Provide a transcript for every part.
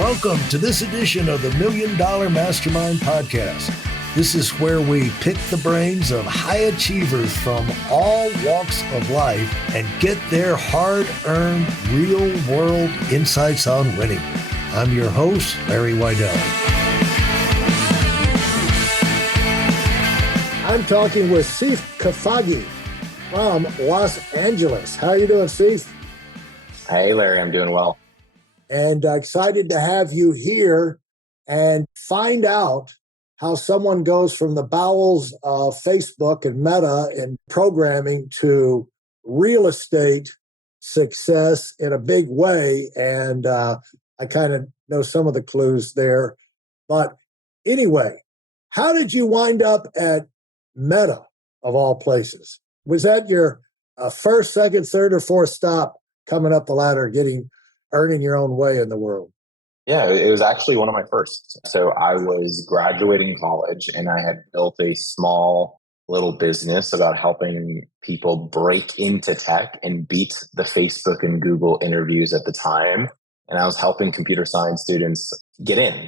Welcome to this edition of the Million Dollar Mastermind podcast. This is where we pick the brains of high achievers from all walks of life and get their hard-earned, real-world insights on winning. I'm your host, Larry Weidel. I'm talking with Sief Khafagi from Los Angeles. How are you doing, Sief? Hey, Larry, I'm doing well. And excited to have you here and find out how someone goes from the bowels of Facebook and Meta and programming to real estate success in a big way. And I kind of know some of the clues there. But anyway, how did you wind up at Meta, of all places? Was that your first, second, third, or fourth stop coming up the ladder, earning your own way in the world? Yeah, it was actually one of my first. So I was graduating college and I had built a small little business about helping people break into tech and beat the Facebook and Google interviews at the time. And I was helping computer science students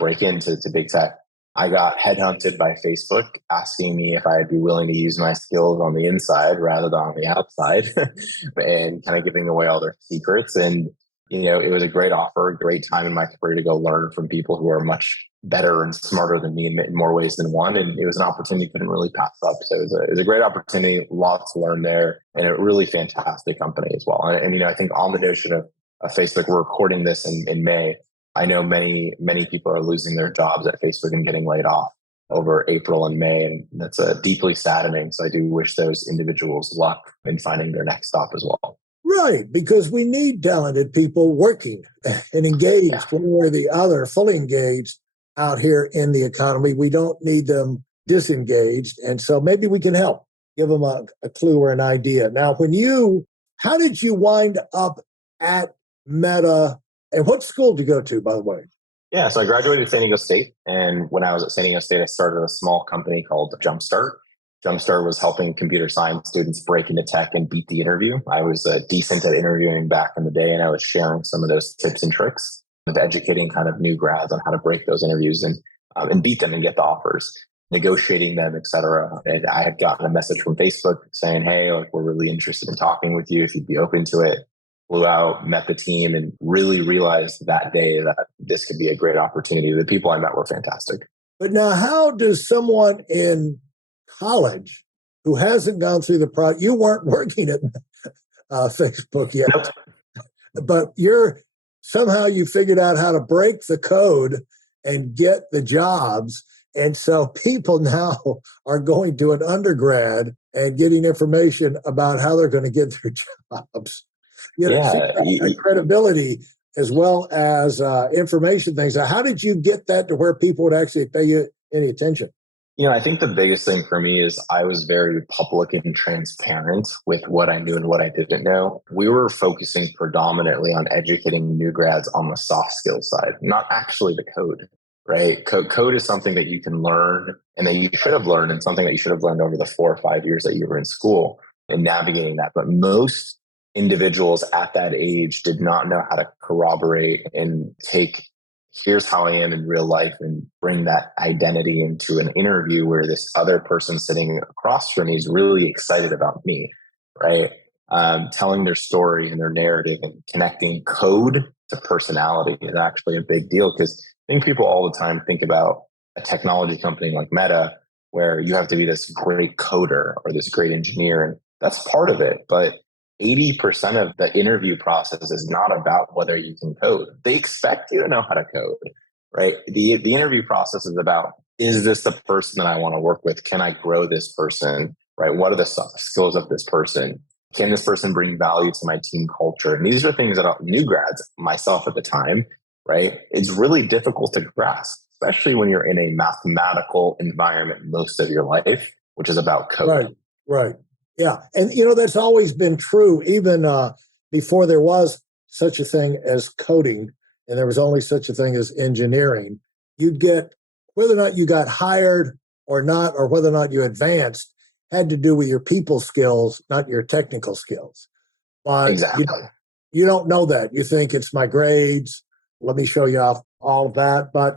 break into big tech. I got headhunted by Facebook asking me if I'd be willing to use my skills on the inside rather than on the outside and kind of giving away all their secrets. And, you know, it was a great offer, a great time in my career to go learn from people who are much better and smarter than me in more ways than one. And it was an opportunity I couldn't really pass up. So it was a great opportunity, lots to learn there, and a really fantastic company as well. And you know, I think on the notion of Facebook, we're recording this in May. I know many people are losing their jobs at Facebook and getting laid off over April and May, and that's deeply saddening. So I do wish those individuals luck in finding their next stop as well. Right, because we need talented people working and engaged one way or the other, fully engaged out here in the economy. We don't need them disengaged, and so maybe we can help, give them a clue or an idea. Now, how did you wind up at Meta? And what school did you go to, by the way? Yeah, so I graduated at San Diego State. And when I was at San Diego State, I started a small company called Jumpstart. Jumpstart was helping computer science students break into tech and beat the interview. I was decent at interviewing back in the day, and I was sharing some of those tips and tricks of educating kind of new grads on how to break those interviews and beat them and get the offers, negotiating them, et cetera. And I had gotten a message from Facebook saying, hey, we're really interested in talking with you if you'd be open to it. Flew out, met the team, and really realized that day that this could be a great opportunity. The people I met were fantastic. But now, how does someone in college who hasn't gone through the process, you weren't working at Facebook yet, Nope. But somehow you figured out how to break the code and get the jobs. And so people now are going to an undergrad and getting information about how they're going to get their jobs. Credibility as well as information things. How did you get that to where people would actually pay you any attention? You know, I think the biggest thing for me is I was very public and transparent with what I knew and what I didn't know. We were focusing predominantly on educating new grads on the soft skills side, not actually the code, right? Code is something that you can learn and that you should have learned, and something that you should have learned over the 4 or 5 years that you were in school and navigating that. But most individuals at that age did not know how to corroborate and take, here's how I am in real life, and bring that identity into an interview where this other person sitting across from me is really excited about me, right? Telling their story and their narrative and connecting code to personality is actually a big deal, because I think people all the time think about a technology company like Meta, where you have to be this great coder or this great engineer, and that's part of it. But 80% of the interview process is not about whether you can code. They expect you to know how to code, right? The interview process is about, is this the person that I want to work with? Can I grow this person, right? What are the soft skills of this person? Can this person bring value to my team culture? And these are things that new grads, myself at the time, right? It's really difficult to grasp, especially when you're in a mathematical environment most of your life, which is about code. Right. Yeah. And, that's always been true, even before there was such a thing as coding and there was only such a thing as engineering. You'd get, whether or not you got hired or not, or whether or not you advanced, had to do with your people skills, not your technical skills. But exactly. You don't know that. You think it's my grades. Let me show you off all of that. But,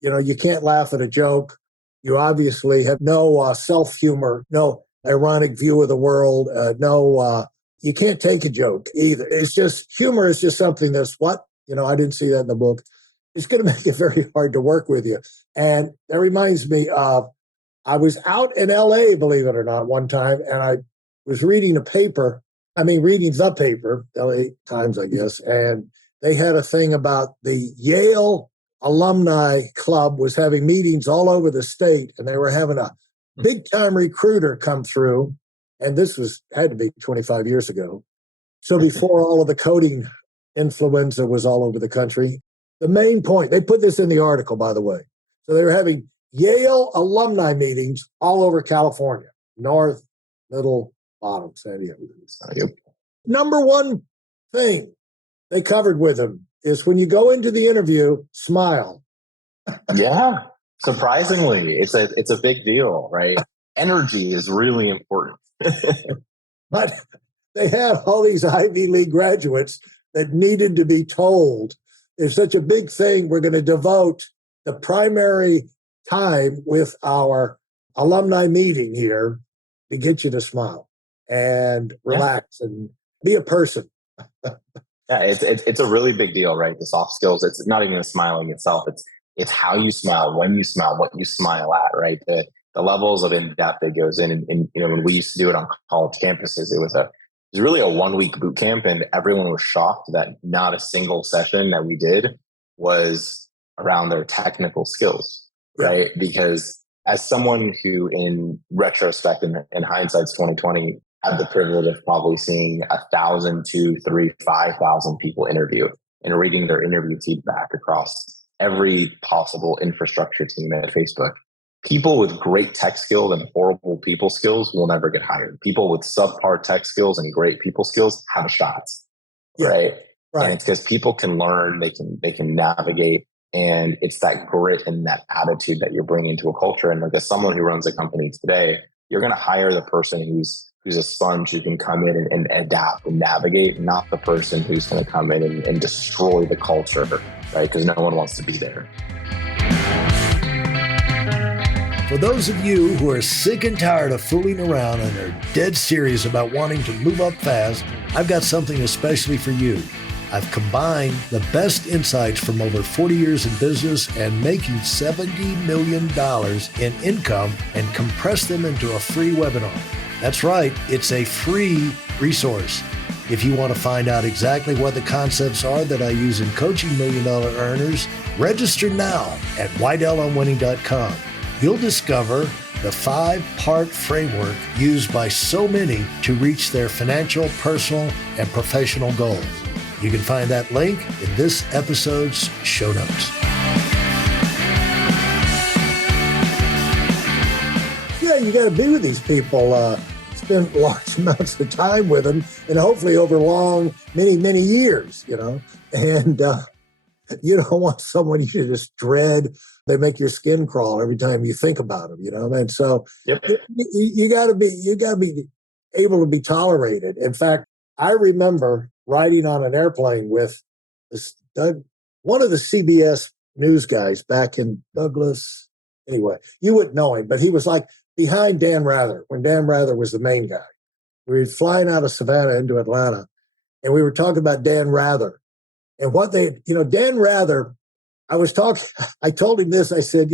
you can't laugh at a joke. You obviously have no self-humor, no ironic view of the world, you can't take a joke either. It's just, humor is just something that's I didn't see that in the book. It's going to make it very hard to work with you. And that reminds me of, I was out in LA, believe it or not, one time, and I was reading the paper, LA Times, I guess, and they had a thing about the Yale Alumni Club was having meetings all over the state, and they were having a big-time recruiter come through, and this had to be 25 years ago. So before all of the coding influenza was all over the country. The main point, they put this in the article, by the way. So they were having Yale alumni meetings all over California, north, middle, bottom, San Diego. Yep. Number one thing they covered with them is when you go into the interview, smile. Yeah, surprisingly, it's a big deal, right? Energy is really important. But they had all these Ivy League graduates that needed to be told, it's such a big thing, we're going to devote the primary time with our alumni meeting here to get you to smile and relax and be a person. Yeah, it's a really big deal, right? The soft skills. It's not even the smiling itself. It's how you smile, when you smile, what you smile at, right? The levels of in depth that goes in, and when we used to do it on college campuses, it was really a 1 week boot camp, and everyone was shocked that not a single session that we did was around their technical skills, right? Because as someone who, in retrospect, in hindsight's 2020, had the privilege of probably seeing 1,000, 2,000, 3,000, 5,000 people interview and reading their interview feedback across every possible infrastructure team at Facebook. People with great tech skills and horrible people skills will never get hired. People with subpar tech skills and great people skills have a shot, right? And it's because people can learn, they can navigate, and it's that grit and that attitude that you're bringing to a culture. And like, as someone who runs a company today, you're going to hire the person who's a sponge, who can come in and adapt and navigate, not the person who's going to come in and destroy the culture, right? Because no one wants to be there. For those of you who are sick and tired of fooling around and are dead serious about wanting to move up fast, I've got something especially for you. I've combined the best insights from over 40 years in business and making $70 million in income and compressed them into a free webinar. That's right, it's a free resource. If you want to find out exactly what the concepts are that I use in coaching $1 million earners, register now at WeidelOnWinning.com. You'll discover the 5-part framework used by so many to reach their financial, personal, and professional goals. You can find that link in this episode's show notes. Yeah, you got to be with these people, spend large amounts of time with them, and hopefully over many years, and you don't want someone you just dread. They make your skin crawl every time you think about them, And so you got to be able to be tolerated. In fact, I remember riding on an airplane with one of the CBS news guys back in Douglas. Anyway, you wouldn't know him, but he was like behind Dan Rather when Dan Rather was the main guy. We were flying out of Savannah into Atlanta, and we were talking about Dan Rather and what Dan Rather. I told him this, I said,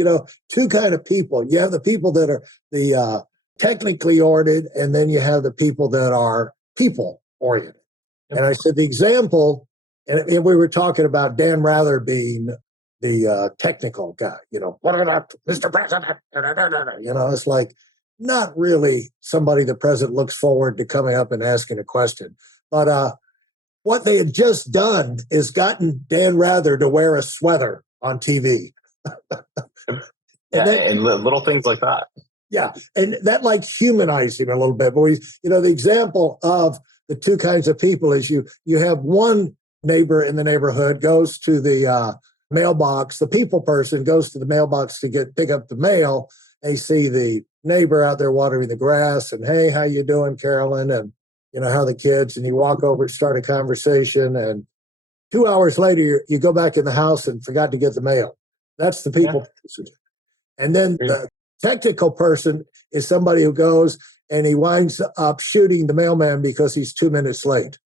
two kind of people. You have the people that are the technically oriented, and then you have the people that are people oriented. And I said, the example, and we were talking about Dan Rather being the technical guy, what about Mr. President? It's like not really somebody the president looks forward to coming up and asking a question. But what they had just done is gotten Dan Rather to wear a sweater on TV. and little things like that. Yeah, and that like humanized him a little bit. But the example of the two kinds of people is you have one neighbor in the neighborhood goes to the mailbox. The people person goes to the mailbox to pick up the mail. They see the neighbor out there watering the grass, and hey, how you doing, Carolyn? And how the kids? And you walk over and start a conversation, and 2 hours later, you go back in the house and forgot to get the mail. That's the people. Yeah. And then the technical person is somebody who goes and he winds up shooting the mailman because he's 2 minutes late.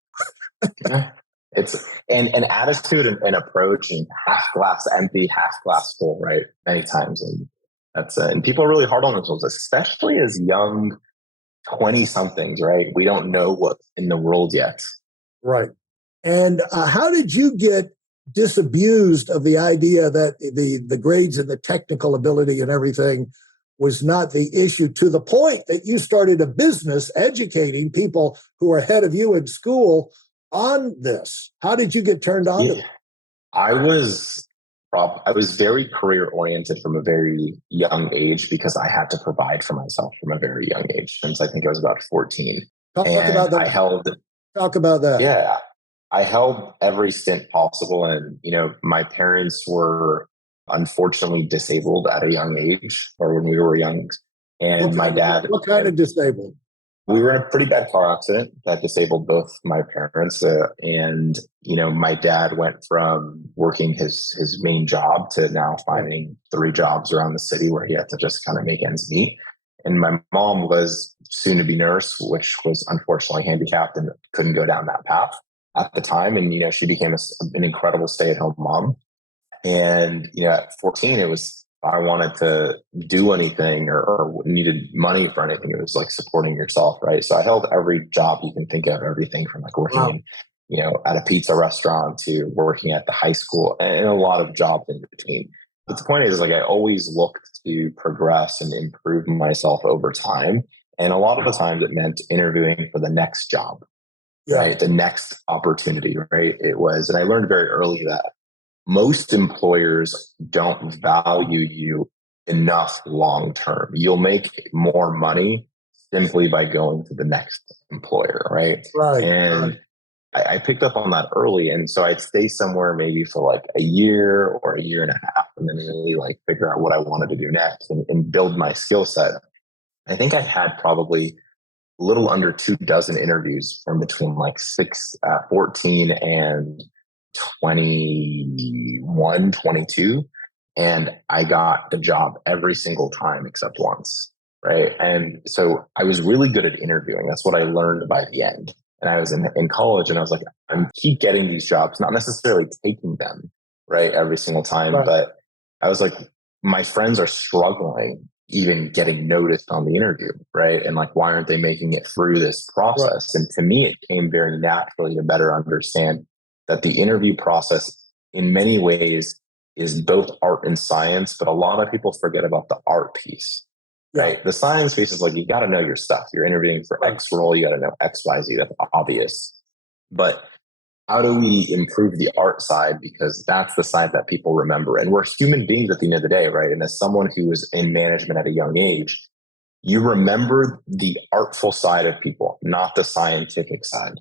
Yeah. It's an attitude and approach, and half glass empty, half glass full, right? Many times. And that's and people are really hard on themselves, especially as young 20 somethings, right? We don't know what's in the world yet. Right. And how did you get disabused of the idea that the grades and the technical ability and everything was not the issue, to the point that you started a business educating people who are ahead of you in school on this? How did you get turned on to it? I was very career oriented from a very young age because I had to provide for myself from a very young age, since I think I was about 14. Talk about that. Talk about that. Yeah. I held every stint possible. And, my parents were unfortunately disabled at a young age, or when we were young. And my dad. What kind of disabled? We were in a pretty bad car accident that disabled both my parents. And, my dad went from working his main job to now finding 3 jobs around the city where he had to just kind of make ends meet. And my mom was soon to be nurse, which was unfortunately handicapped and couldn't go down that path at the time. And, she became an incredible stay-at-home mom. And, at 14, it was, I wanted to do anything or needed money for anything. It was like supporting yourself, right? So I held every job you can think of, everything from like working at a pizza restaurant to working at the high school, and a lot of jobs in between. But the point is, like, I always looked to progress and improve myself over time. And a lot of the times it meant interviewing for the next job, right? The next opportunity, right? It was, and I learned very early that most employers don't value you enough long term. You'll make more money simply by going to the next employer, right? And I picked up on that early. And so I'd stay somewhere maybe for like a year or a year and a half, and then really like figure out what I wanted to do next and build my skill set. I think I had probably a little under 24 interviews from between like 14 and 21, 22. And I got the job every single time except once. Right. And so I was really good at interviewing. That's what I learned by the end. And I was in college, and I was like, I keep getting these jobs, not necessarily taking them, right, every single time. Right. But I was like, my friends are struggling even getting noticed on the interview, right? And like, why aren't they making it through this process? Right. And to me, it came very naturally to better understand that the interview process in many ways is both art and science, but a lot of people forget about the art piece. Right. The science piece is like, you got to know your stuff. You're interviewing for X role. You got to know X, Y, Z. That's obvious. But how do we improve the art side? Because that's the side that people remember. And we're human beings at the end of the day, right? And as someone who was in management at a young age, you remember the artful side of people, not the scientific side,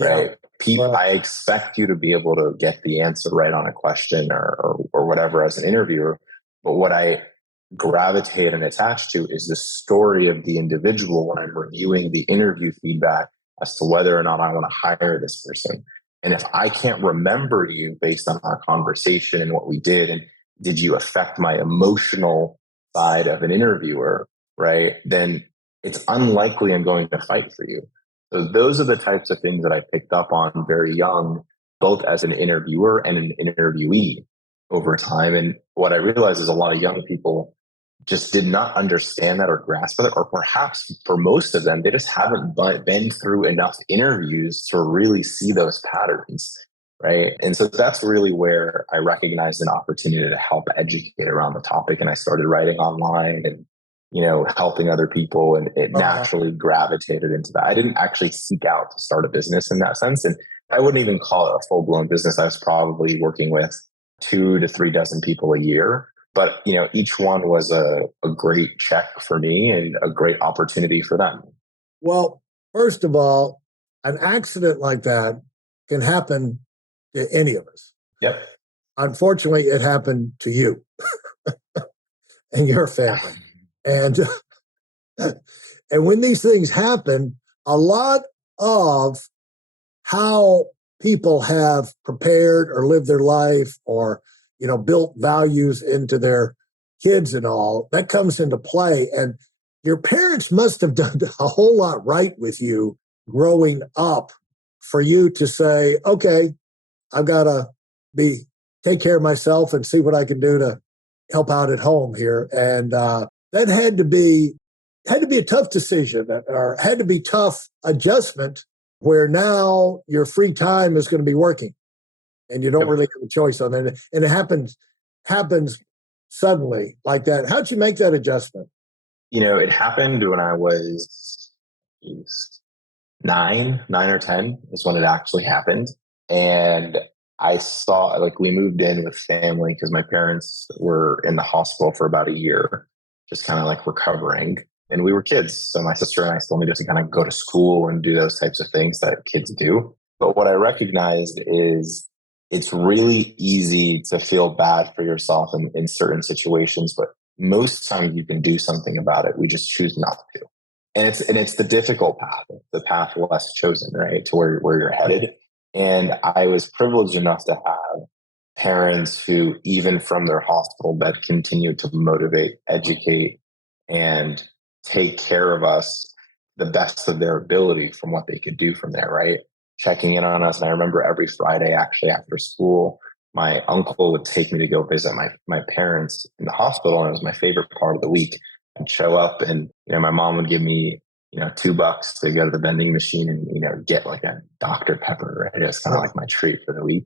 right? People, I expect you to be able to get the answer right on a question or whatever as an interviewer. But what I gravitate and attach to is the story of the individual when I'm reviewing the interview feedback as to whether or not I want to hire this person. And if I can't remember you based on our conversation and what we did, and did you affect my emotional side of an interviewer, right? Then it's unlikely I'm going to fight for you. So those are the types of things that I picked up on very young, both as an interviewer and an interviewee over time. And what I realized is a lot of young people just did not understand that or grasp it, or perhaps for most of them, they just haven't been through enough interviews to really see those patterns, right? And so that's really where I recognized an opportunity to help educate around the topic. And I started writing online and, helping other people, and it naturally gravitated into that. I didn't actually seek out to start a business in that sense. And I wouldn't even call it a full-blown business. I was probably working with 2 to 3 dozen people a year. But, each one was a great check for me and a great opportunity for them. Well, first of all, an accident like that can happen to any of us. Yep. Unfortunately, it happened to you and your family. And when these things happen, a lot of how people have prepared or lived their life or, built values into their kids and all, that comes into play. And your parents must have done a whole lot right with you growing up for you to say, okay, I've got to take care of myself and see what I can do to help out at home here. And that had to be a tough decision, or had to be tough adjustment, where now your free time is going to be working and you don't really have a choice on that. And it happens suddenly like that. How'd you make that adjustment? It happened when I was 9 or 10 is when it actually happened. And I saw, we moved in with family because my parents were in the hospital for about a year, just kind of recovering. And we were kids. So my sister and I still needed to kind of go to school and do those types of things that kids do. But what I recognized is it's really easy to feel bad for yourself in certain situations, but most times you can do something about it. We just choose not to. And it's the difficult path, the path less chosen, right? To where you're headed. And I was privileged enough to have parents who, even from their hospital bed, continued to motivate, educate, and take care of us the best of their ability from what they could do from there, right? Checking in on us. And I remember every Friday, actually, after school, my uncle would take me to go visit my parents in the hospital. And it was my favorite part of the week. I'd show up and, my mom would give me, $2 to go to the vending machine and, get a Dr. Pepper, right? It was kind of my treat for the week.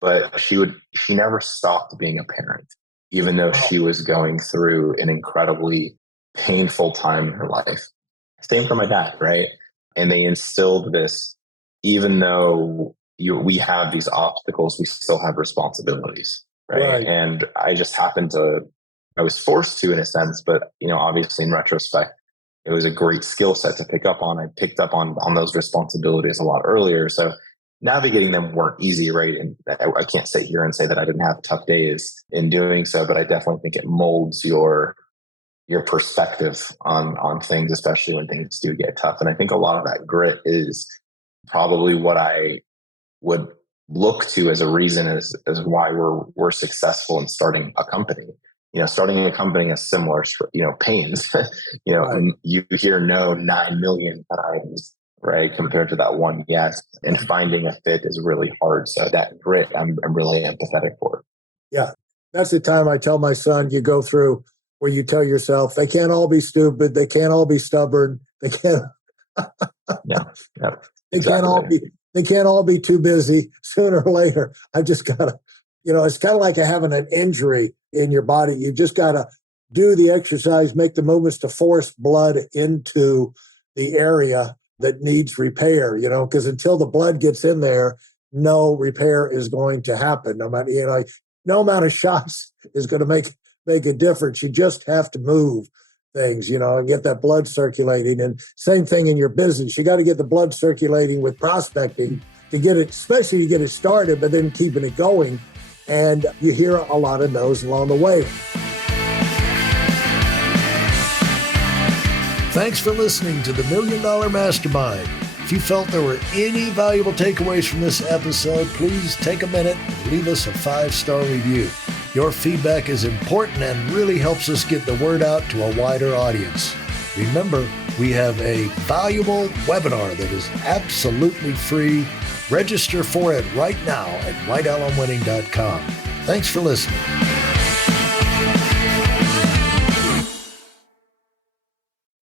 But she never stopped being a parent, even though she was going through an incredibly painful time in her life. Same for my dad, right? And they instilled this, even though we have these obstacles, we still have responsibilities, right? And I just I was forced to, in a sense, but, obviously in retrospect, it was a great skill set to pick up on. I picked up on those responsibilities a lot earlier. So navigating them weren't easy, right? And I can't sit here and say that I didn't have tough days in doing so, but I definitely think it molds your perspective on things, especially when things do get tough. And I think a lot of that grit is probably what I would look to as a reason as why we're successful in starting a company. Starting a company has similar, pains. You hear no 9 million times, right? Compared to that one yes. And finding a fit is really hard. So that grit, I'm really empathetic for. Yeah. That's the time I tell my son, you go through where you tell yourself, they can't all be stupid. They can't all be stubborn. They can't. They can't all be too busy. Sooner or later, I just got to, it's kind of like having an injury in your body. You just got to do the exercise, make the movements to force blood into the area that needs repair, because until the blood gets in there, no repair is going to happen. No matter, no amount of shots is going to make a difference. You just have to move things, and get that blood circulating. And same thing in your business. You got to get the blood circulating with prospecting to get it, especially to get it started, but then keeping it going. And you hear a lot of no's along the way. Thanks for listening to the Million Dollar Mastermind. If you felt there were any valuable takeaways from this episode, please take a minute and leave us a 5-star review. Your feedback is important and really helps us get the word out to a wider audience. Remember, we have a valuable webinar that is absolutely free. Register for it right now at weidelonwinning.com. Thanks for listening.